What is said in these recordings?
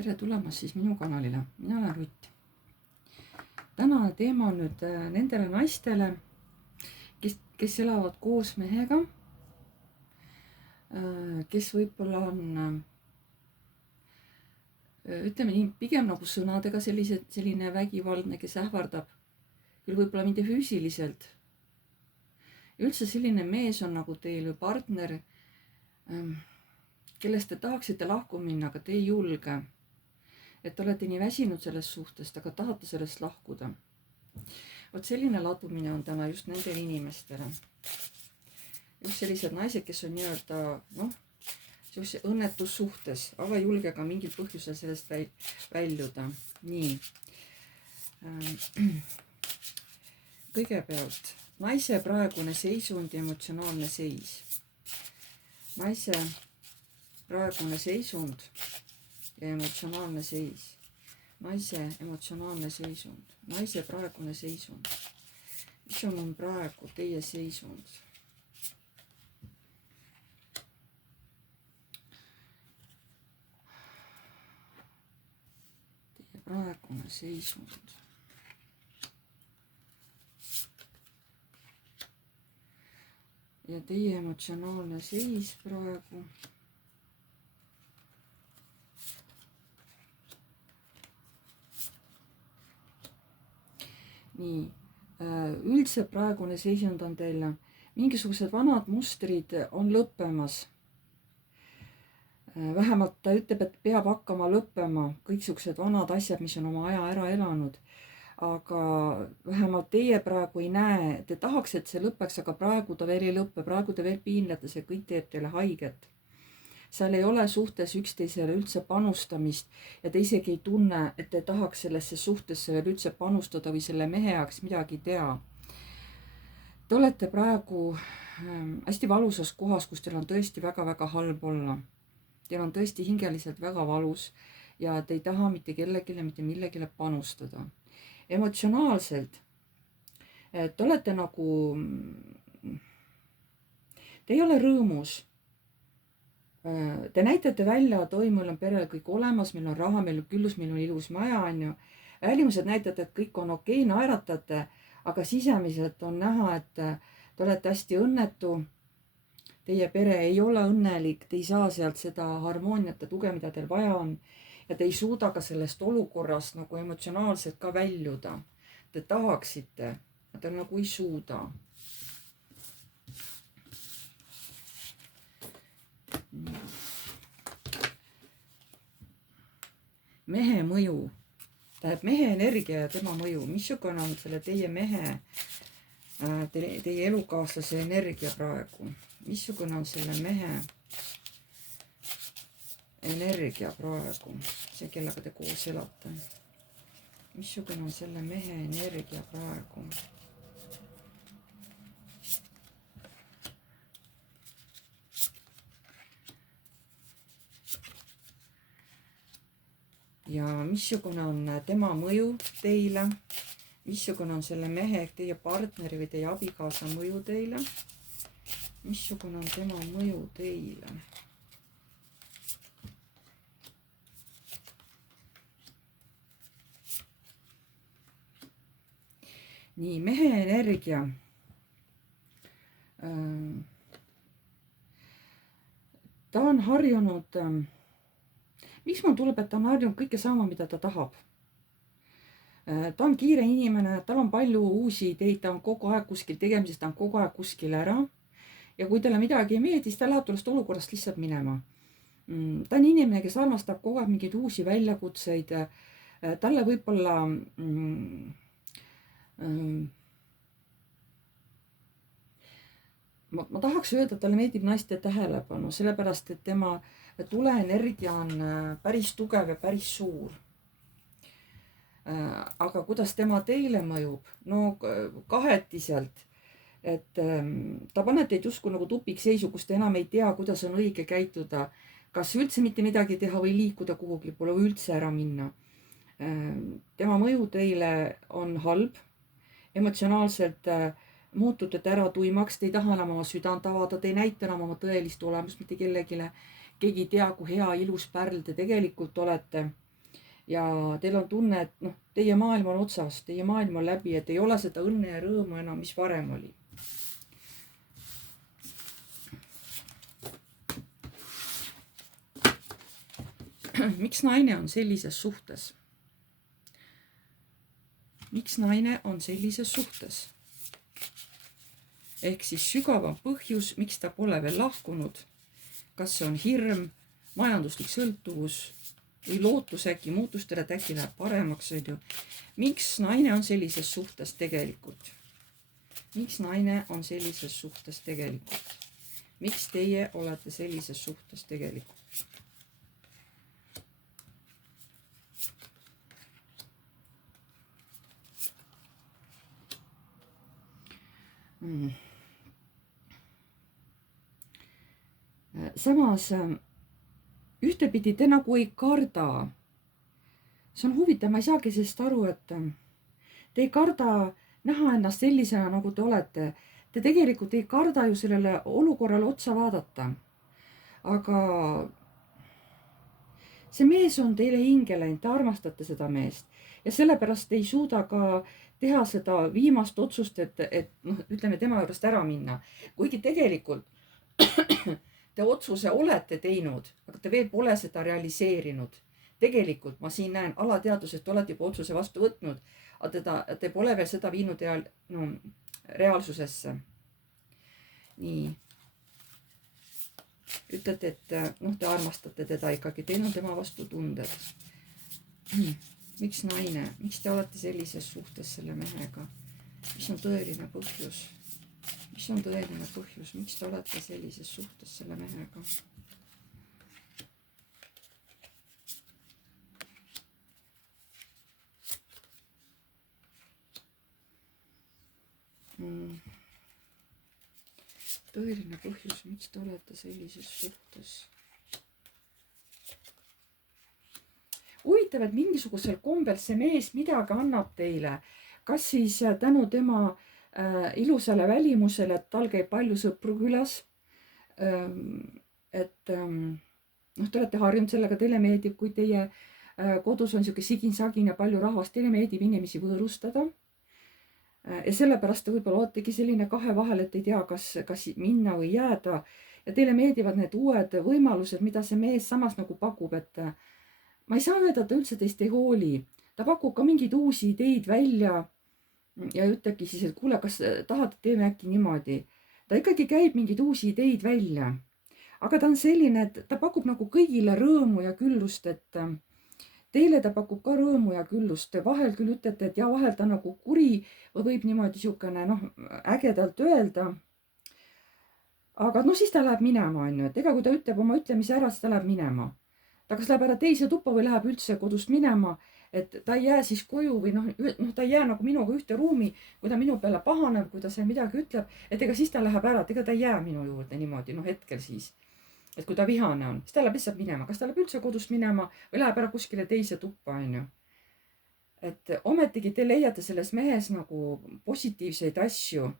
Tere tulemast siis minu kanalile, mina olen Rutt. Tänane teema on nüüd nendele naistele, kes elavad koos mehega, kes võib-olla on, ütleme nii, pigem nagu sõnadega selline vägivaldne, kes ähvardab, küll võib-olla mitte füüsiliselt. Üldse selline mees on nagu teil või partner, kellest te tahaksite lahku minna, aga te ei julge. Et te olete nii väsinud sellest suhtest, aga tahate sellest lahkuda. Vot selline ladumine on täna just nendele inimestele. Just sellised naised, kes on nii-öelda õnnetussuhtes, aga ei julge ka mingil põhjusel sellest väljuda. Nii. Kõigepealt naise praegune seisund ja emotsionaalne seis. Naise praegune seisund ja emotsionaalne seis. Naise emotsionaalne seisund. Naise praegune seisund. Mis on praegu teie seisund? Teie praegune seisund. Ja teie emotsionaalne seis praegu. Nii, üldse praegune seisund on teil, mingisugused vanad mustrid on lõppemas. Vähemalt ta ütleb, et peab hakkama lõppema kõiksugused vanad asjad, mis on oma aja ära elanud. Aga vähemalt teie praegu ei näe, te tahaks, et see lõpeks, aga praegu ta veel ei lõppe, praegu te veel piinlete, see kõik teeb teile haiget. Seal ei ole suhtes üksteisele üldse panustamist ja te isegi ei tunne, et te tahaks sellesse suhtesse veel üldse panustada või selle mehe jaoks midagi teha. Te olete praegu hästi valusas kohas, kus teil on tõesti väga-väga halb olla. Teil on tõesti hingeliselt väga valus ja te ei taha mitte kellegile, mitte millegile panustada. Emotsionaalselt te olete nagu, te ei ole rõõmus. Te näitate välja, et oi, meil on perel kõik olemas, meil on raha, meil on küllus, meil on ilus maja, on ju. Välimused näitate, et kõik on okei, naeratate, aga sisemiselt on näha, et te olete hästi õnnetu. Teie pere ei ole õnnelik, te ei saa sealt seda harmooniat ja tuge, mida teil vaja on. Ja te ei suuda ka sellest olukorrast nagu emotsionaalselt ka väljuda. Te tahaksite, aga te nagu ei suuda. Mehe mõju, tähendab mehe energia ja tema mõju, missugune on selle teie mehe, teie elukaaslase energia praegu, missugune on selle mehe energia praegu, see, kellega te koos elate, missugune on selle mehe energia praegu. Ja missugune on tema mõju teile, missugune on selle mehe, teie partneri või teie abikaasa mõju teile, missugune on tema mõju teile. Nii, mehe energia. Ta on harjunud... Miks mul tuleb, et ta on harjunud kõike saama, mida ta tahab? Ta on kiire inimene, tal on palju uusi ideid, ta on kogu aeg kuskil tegemises, ta on kogu aeg kuskil ära. Ja kui talle midagi ei meeldi, siis ta läheb sellest olukorrast lihtsalt minema. Ta on inimene, kes armastab kogu aeg mingeid uusi väljakutseid. Talle võib-olla... Ma tahaks öelda, et talle meeldib naiste tähelepanu, sellepärast, et tema tuleenergia on päris tugev ja päris suur. Aga kuidas tema teile mõjub? No kahetiselt, et ta paneb teid justkui nagu tupikseisu, kus te enam ei tea, kuidas on õige käituda. Kas üldse mitte midagi teha või liikuda kuhugi, pole üldse ära minna. Tema mõju teile on halb, emotsionaalselt muutute ära tuimaks, te ei taha enam oma südant avada, te ei näita enam oma tõelist olemust mitte kellegile. Keegi ei tea, kui hea, ilus pärl te tegelikult olete. ja teil on tunne, et noh, teie maailm on otsas, teie maailm on läbi, et ei ole seda õnne ja rõõmu enam, mis varem oli. Miks naine on sellises suhtes? Miks naine on sellises suhtes? Ehk siis sügavam põhjus, miks ta pole veel lahkunud. Kas see on hirm, majanduslik sõltuvus või lootus äkki muutustele, et äkki läheb paremaks, on ju. Miks naine on sellises suhtes tegelikult? Miks naine on sellises suhtes tegelikult? Miks teie olete sellises suhtes tegelikult? Samas ühtepidi te nagu ei karda. See on huvitav, ma ei saagi sellest aru, et te ei karda näha ennast sellisena, nagu te olete. Te tegelikult ei karda ju sellele olukorrale otsa vaadata. Aga see mees on teile hinge läinud, te armastate seda meest ja sellepärast ei suuda ka teha seda viimast otsust, et noh, ütleme tema juurest ära minna. Kuigi tegelikult te otsuse olete teinud, aga te veel pole seda realiseerinud. Tegelikult ma siin näen alateadvuses, te olete juba otsuse vastu võtnud, aga te pole veel seda viinud reaalsusesse. Nii. Ütlete, et noh, te armastate teda ikkagi, teil on tema vastu tunded. Miks naine? Miks te olete sellises suhtes selle mehega? Mis on tõeline põhjus? Mis on tõeline põhjus? Miks te olete sellises suhtes selle mehega? Tõeline põhjus, miks te olete sellises suhtes? Huvitav, et mingisugusel kombel see mees midagi annab teile. Kas siis tänu tema ilusale välimusele, et tal käib palju sõpru külas. Et noh, te olete harjunud sellega, teile meeldib, kui teie kodus on siuke sigin-sagin ja palju rahvast, teile meeldib inimesi võõrustada. Ja sellepärast te võib-olla oletegi selline kahe vahel, et ei tea, kas minna või jääda. Ja teile meeldivad need uued võimalused, mida see mees samas nagu pakub, et ma ei saa öelda, et ta üldse teist ei hooli. Ta pakub ka mingeid uusi ideid välja ja ütlebki siis, et kuule, kas tahad, teeme äkki niimoodi. Ta ikkagi käib mingeid uusi ideid välja. Aga ta on selline, et ta pakub nagu kõigile rõõmu ja küllust, et teile ta pakub ka rõõmu ja küllust. Vahel küll ütlete, et ja vahel ta nagu kuri või võib niimoodi siukene ägedalt öelda. Aga no siis ta läheb minema, on ju. Et ega kui ta ütleb oma ütlemise ära, siis ta läheb minema. Ta kas läheb ära teise tuppa või läheb üldse kodust minema, et ta ei jää siis koju või ta ei jää nagu minuga ühte ruumi, kui ta minu peale pahaneb, kui ta seal midagi ütleb, et ega siis ta läheb ära, et ega ta ei jää minu juurde niimoodi, hetkel siis. Et kui ta vihane on, siis ta läheb lihtsalt minema. Kas ta läheb üldse kodust minema või läheb ära kuskile teise tuppa, on ju. Et ometigi te leiate selles mehes nagu positiivseid asju.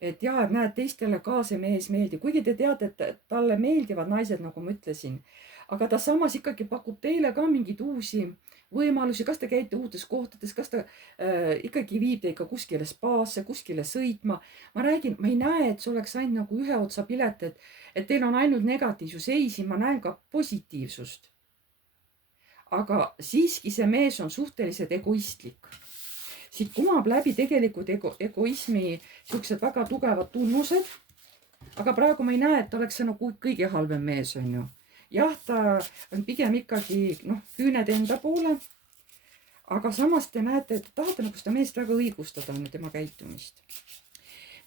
Et jah, et näed, teistele ka see mees meeldib. Kuigi te teate, et talle meeldivad naised, nagu ma ütlesin. Aga ta samas ikkagi pakub teile ka mingeid uusi võimalusi, kas te käite uutes kohtades, kas ta ikkagi viib teid ka kuskile spaasse, kuskile sõitma. Ma räägin, ma ei näe, et see oleks ainult nagu ühe otsa pilet, et teil on ainult negatiivsus. Ei, siin ma näen ka positiivsust. Aga siiski see mees on suhteliselt egoistlik. Siit kumab läbi tegelikult egoismi siuksed väga tugevad tunnused. Aga praegu ma ei näe, et oleks see nagu kõige halvem mees, on ju. Jah, ta on pigem ikkagi küüned enda poole. Aga samas te näete, et tahate nagu seda meest väga õigustada tema käitumist.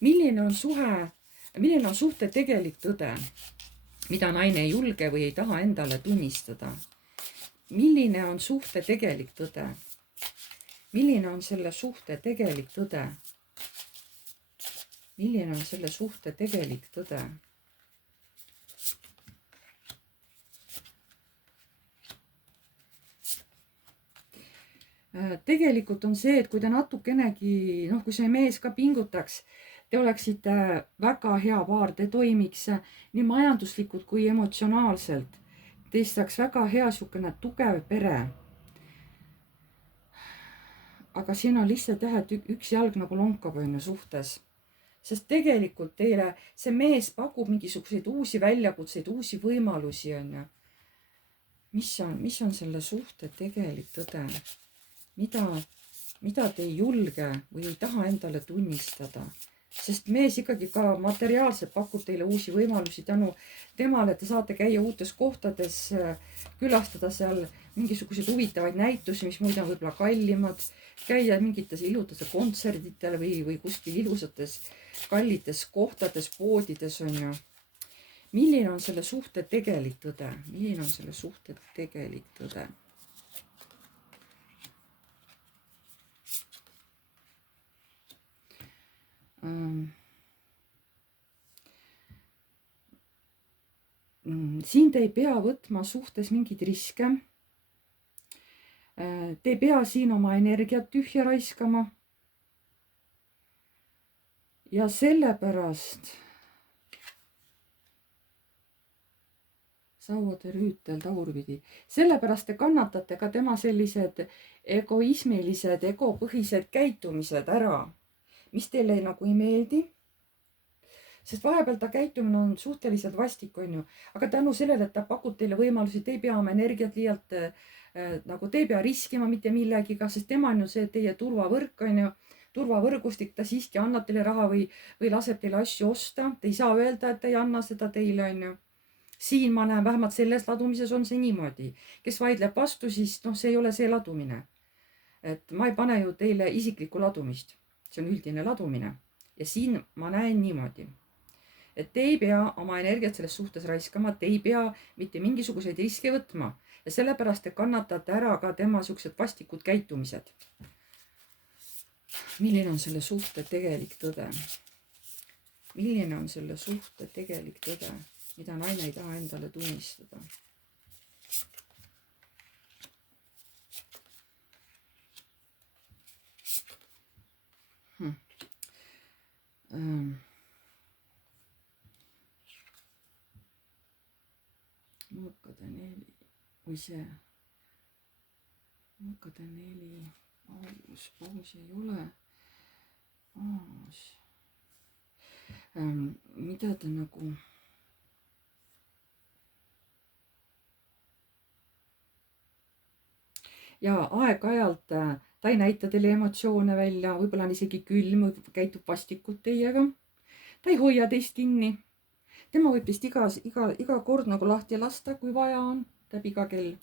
Milline on suhte tegelik tõde, mida naine ei julge või ei taha endale tunnistada? Milline on suhte tegelik tõde? Milline on selle suhte tegelik tõde? Milline on selle suhte tegelik tõde? Tegelikult on see, et kui te natukenegi, kui see mees ka pingutaks, te oleksite väga hea paar, te toimiks nii majanduslikult kui emotsionaalselt. Teist saaks väga hea siukene tugev pere. aga siin on lihtsalt jah, et üks jalg nagu lonkab on ju suhtes. Sest tegelikult teile see mees pakub mingisuguseid uusi väljakutseid, uusi võimalusi on ju. mis on selle suhte tegelik tõde? mida te ei julge või ei taha endale tunnistada? Sest mees ikkagi ka materiaalselt pakub teile uusi võimalusi tänu temale, te saate käia uutes kohtades, külastada seal mingisuguseid huvitavaid näitusi, mis muidu on võib-olla kallimad, käia mingites iludates kontserditel või kuskil ilusates kallites kohtades, poodides on ju. Milline on selle suhte tegelik tõde? Milline on selle suhte tegelik tõde? Siin te ei pea võtma suhtes mingeid riske. Te ei pea siin oma energiat tühja raiskama. Ja sellepärast sauade rüütel tagurpidi. Sellepärast te kannatate ka tema sellised egoismilised, egopõhised käitumised ära, mis teile nagu ei meeldi. Sest vahepeal ta käitumine on suhteliselt vastik, on ju. Aga tänu sellele, et ta pakub teile võimalusi, te ei pea oma energiat liialt, nagu te ei pea riskima mitte millegiga, sest tema on ju see teie turvavõrk, on ju. Turvavõrgustik, ta siiski annab teile raha või laseb teile asju osta. Te ei saa öelda, et ta ei anna seda teile, on ju. Siin ma näen, vähemalt selles ladumises on see niimoodi. Kes vaidleb vastu, siis see ei ole see ladumine. Et ma ei pane ju teile isiklikku ladumist. See on üldine ladumine. Ja siin ma näen niimoodi. Et te ei pea oma energiat selles suhtes raiskama, te ei pea mitte mingisuguseid riske võtma. Ja sellepärast te kannatate ära ka tema siuksed vastikud käitumised. Milline on selle suhte tegelik tõde? Milline on selle suhte tegelik tõde, mida naine ei taha endale tunnistada? Mõõkade 4 või see mõõkade 4 pausi ei ole. Mida te nagu ja aeg-ajalt ta ei näita teile emotsioone välja, võib-olla on isegi külm, käitub vastikult teiega. Ta ei hoia teist kinni. Tema võib teist iga kord nagu lahti lasta, kui vaja on, teeb iga kell.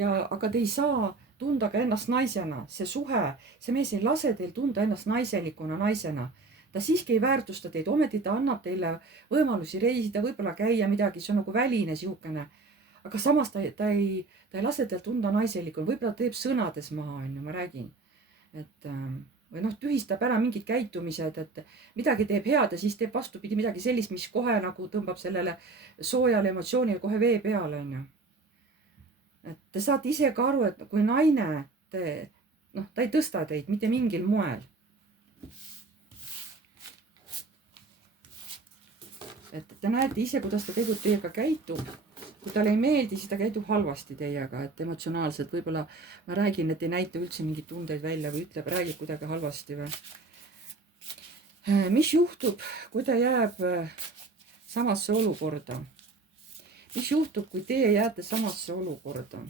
Aga te ei saa tunda ka ennast naisena. See suhe, see mees ei lase teil tunda ennast naiselikuna naisena. Ta siiski ei väärtusta teid, ometi ta annab teile võimalusi reisida, võib-olla käia midagi, see on nagu väline siukene. Aga samas ta ei lase teil tunda naiselikuna, võib-olla teeb sõnades maha, on ju, ma räägin. Või tühistab ära mingid käitumised, et midagi teeb head ja siis teeb vastupidi midagi sellist, mis kohe nagu tõmbab sellele soojale emotsioonile kohe vee peale, on ju. Et te saate ise ka aru, et kui naine, ta ei tõsta teid mitte mingil moel. Et te näete ise, kuidas ta tegelikult teiega käitub. Kui talle ei meeldi, siis ta käitub halvasti teiega, et emotsionaalselt võib-olla ma räägin, et ei näita üldse mingeid tundeid välja või räägib kuidagi halvasti või. Mis juhtub, kui ta jääb samasse olukorda? Mis juhtub, kui teie jääte samasse olukorda?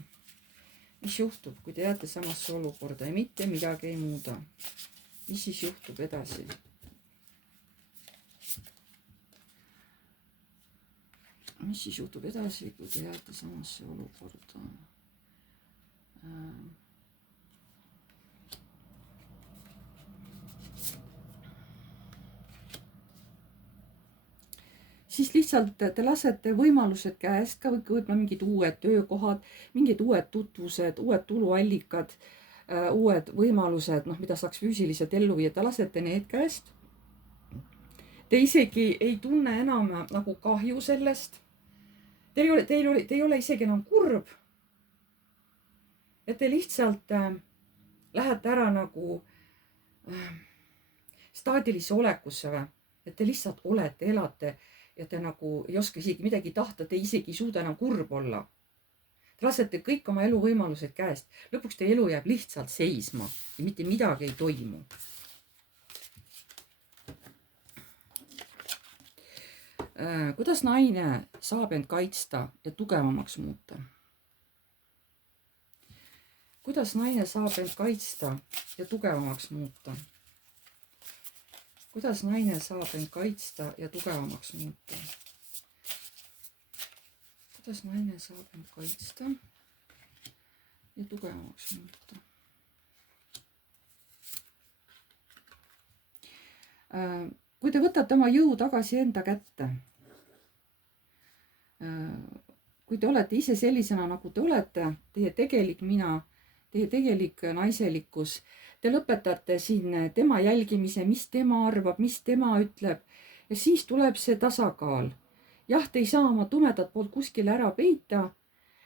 Mis juhtub, kui te jääte samasse olukorda ja mitte midagi ei muuda? Mis siis juhtub edasi? Mis siis juhtub edasi, kui te jääte samasse olukorda? Siis lihtsalt te lasete võimalused käest, ka võib-olla mingid uued töökohad, mingid uued tutvused, uued tuluallikad, uued võimalused, mida saaks füüsiliselt ellu viia, te lasete need käest. Te isegi ei tunne enam nagu kahju sellest. Te ei ole isegi enam kurb. Et te lihtsalt lähete ära nagu staadilisse olekusse või. Et te lihtsalt olete, elate ja te nagu ei oska isegi midagi tahta, te isegi ei suuda enam kurb olla. lasete kõik oma eluvõimalused käest. Lõpuks teie elu jääb lihtsalt seisma ja mitte midagi ei toimu. Kuidas naine saab end kaitsta ja tugevamaks muuta? Kuidas naine saab end kaitsta ja tugevamaks muuta? Kuidas naine saab end kaitsta ja tugevamaks muuta? Kuidas naine saab end kaitsta ja tugevamaks muuta? Kui te võtate oma jõu tagasi enda kätte, kui te olete ise sellisena, nagu te olete, teie tegelik mina, teie tegelik naiselikkus, te lõpetate siin tema jälgimise, mis tema arvab, mis tema ütleb ja siis tuleb see tasakaal. Jah, te ei saa oma tumedat poolt kuskile ära peita,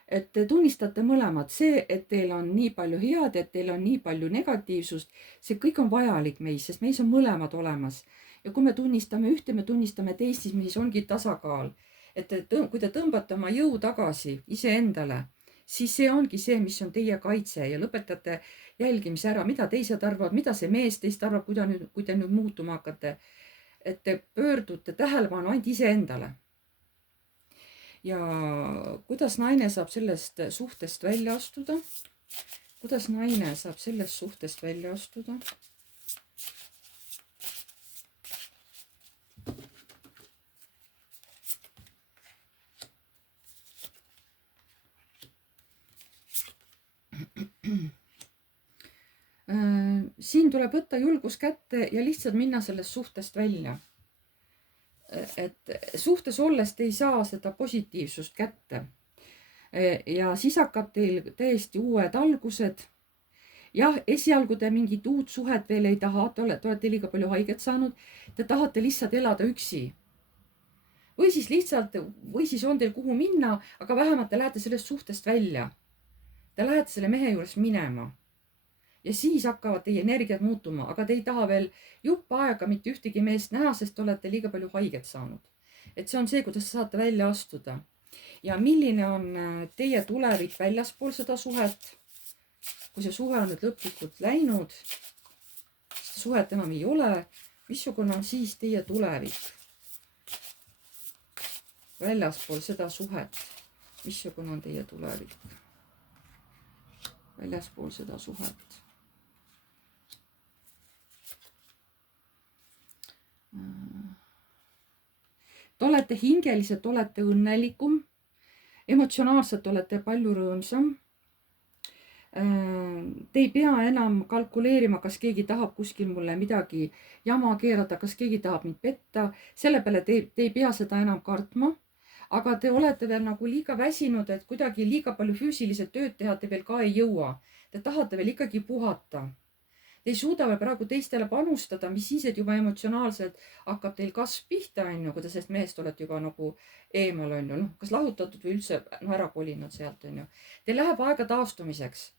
et te tunnistate mõlemad. See, et teil on nii palju head, et teil on nii palju negatiivsust, see kõik on vajalik meis, sest meis on mõlemad olemas. Ja kui me tunnistame ühte, me tunnistame teist, siis meis ongi tasakaal. Et kui te tõmbate oma jõu tagasi iseendale, siis see ongi see, mis on teie kaitse ja lõpetate jälgimise ära, mida teised arvavad, mida see mees teist arvab, kui te nüüd muutuma hakkate. Et te pöördute tähelepanu ainult iseendale. Ja kuidas naine saab sellest suhtest välja astuda? Kuidas naine saab sellest suhtest välja astuda? Siin tuleb võtta julgus kätte ja lihtsalt minna sellest suhtest välja. Et suhtes olles te ei saa seda positiivsust kätte. Ja siis hakkab teil täiesti uued algused. Jah, esialgu te mingit uut suhet veel ei taha, te olete liiga palju haiget saanud. Te tahate lihtsalt elada üksi. Või siis on teil kuhu minna, aga vähemalt te lähete sellest suhtest välja. Te lähete selle mehe juures minema. Ja siis hakkavad teie energiat muutuma, aga te ei taha veel jupp aega mitte ühtegi meest näha, sest te olete liiga palju haiget saanud. Et see on see, kuidas saate välja astuda. Ja milline on teie tulevik väljaspool seda suhet? Kui see suhe on nüüd lõplikult läinud, seda suhet enam ei ole, missugune on siis teie tulevik? Väljaspool seda suhet, missugune on teie tulevik? Väljaspool seda suhet. Te olete hingeliselt, olete õnnelikum, emotsionaalselt olete palju rõõmsam. Te ei pea enam kalkuleerima, kas keegi tahab kuskil mulle midagi jama keerata, kas keegi tahab mind petta. Selle peale te ei pea seda enam kartma. Aga te olete veel nagu liiga väsinud, et kuidagi liiga palju füüsiliselt tööd teha te veel ka ei jõua. Te tahate veel ikkagi puhata. Te ei suuda veel praegu teistele panustada, mis siis, et juba emotsionaalselt hakkab teil kasv pihta, kui te sellest mehest olete juba nagu eemal, kas lahutatud või üldse ära kolinud sealt. Teil läheb aega taastumiseks.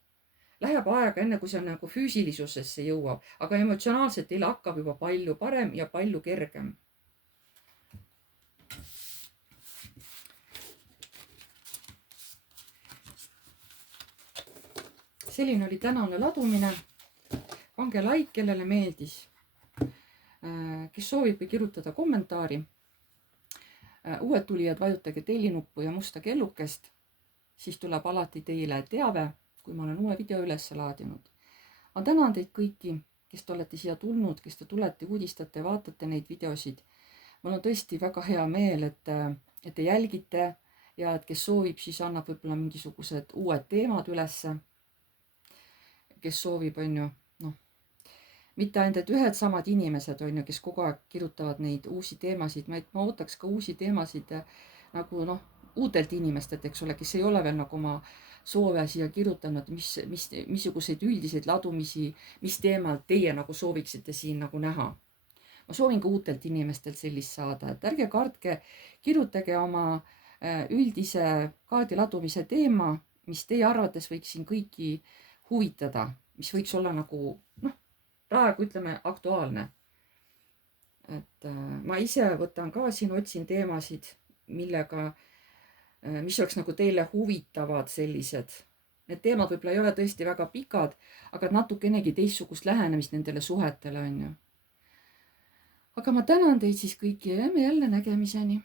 Läheb aega enne, kui see on nagu füüsilisusesse jõuab, aga emotsionaalselt teil hakkab juba palju parem ja palju kergem. Selline oli tänane ladumine. Pange like, kellele meeldis. Kes soovib või kirjutada kommentaari. Uued tulijad vajutage tellinuppu ja musta kellukest. Siis tuleb alati teile teave, kui ma olen uue video üles laadinud. Ma tänan teid kõiki, kes te olete siia tulnud, kes te tulete, uudistate, vaatate neid videosid. Mul on tõesti väga hea meel, et te jälgite ja et kes soovib, siis annab võib-olla mingisugused uued teemad ülesse. Kes soovib, mitte ainult ühed samad inimesed, kes kogu aeg kirjutavad neid uusi teemasid, ma ootaks ka uusi teemasid nagu uutelt inimestelt, eks ole, kes ei ole veel nagu oma soove siia kirjutanud, missuguseid üldiseid ladumisi, mis teemal teie nagu sooviksite siin nagu näha. Ma soovin ka uutelt inimestelt sellist saada, et ärge kartke, kirjutage oma üldise kaardiladumise teema, mis teie arvates võiks siin kõiki huvitada, mis võiks olla nagu, praegu ütleme aktuaalne. Et ma ise võtan ka siin, otsin teemasid, millega mis oleks nagu teile huvitavad sellised. Need teemad võib-olla ei ole tõesti väga pikad, aga natukenegi teistsugust lähenemist nendele suhetele on ju. aga ma tänan teid siis kõiki ja jääme jälle nägemiseni.